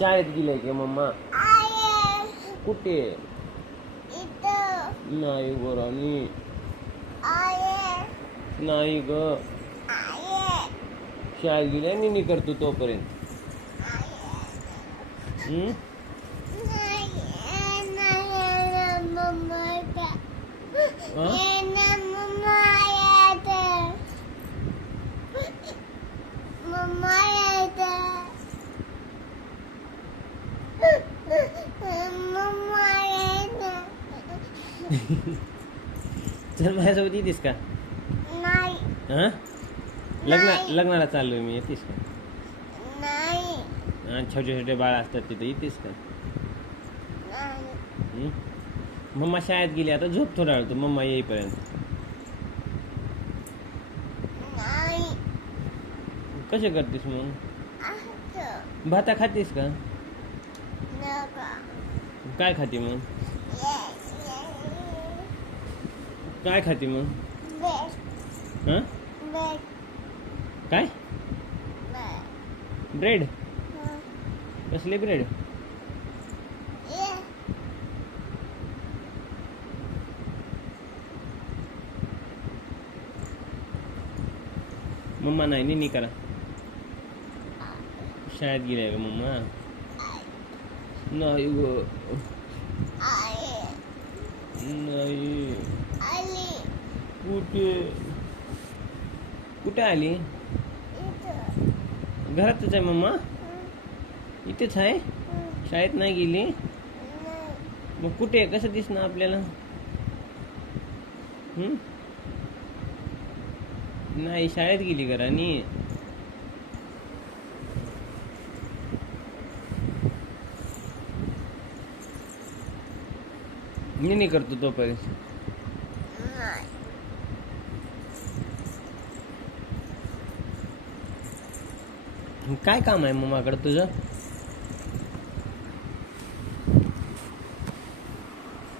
शाळेत गेलाय की मम्मा? कुठे? नाही ग राणी, नाही ग. शाळेत गेल्या निनी करतो तोपर्यंत. चल माझ्यासोबत येतेस का? हा? लग्नाला चाललोय मी, येतेस का? छोटे छोटे बाळ असतात तिथे, येतेस का? मम्मा शाळेत गेली, आता झोप थोडा वेळ, मम्मा येईपर्यंत. कसे करतेस मग? भाता खातेस का? काय खाते मग? काय खाते मग? हा? काय? ब्रेड? कसले ब्रेड? मम्मा नाही, निनी करा. शाळेत गेलाय का मम्मा? नाही ग, नाही. कुठे? कुठे आली? घरातच आहे मम्मा? इथेच आहे? शाळेत नाही गेली? मग कुठे? कसं दिसणार आपल्याला? नाही, शाळेत गेली का राणी? मी नाही करतो तोपर्यंत. काय काम आहे मम्माकडे तुझं?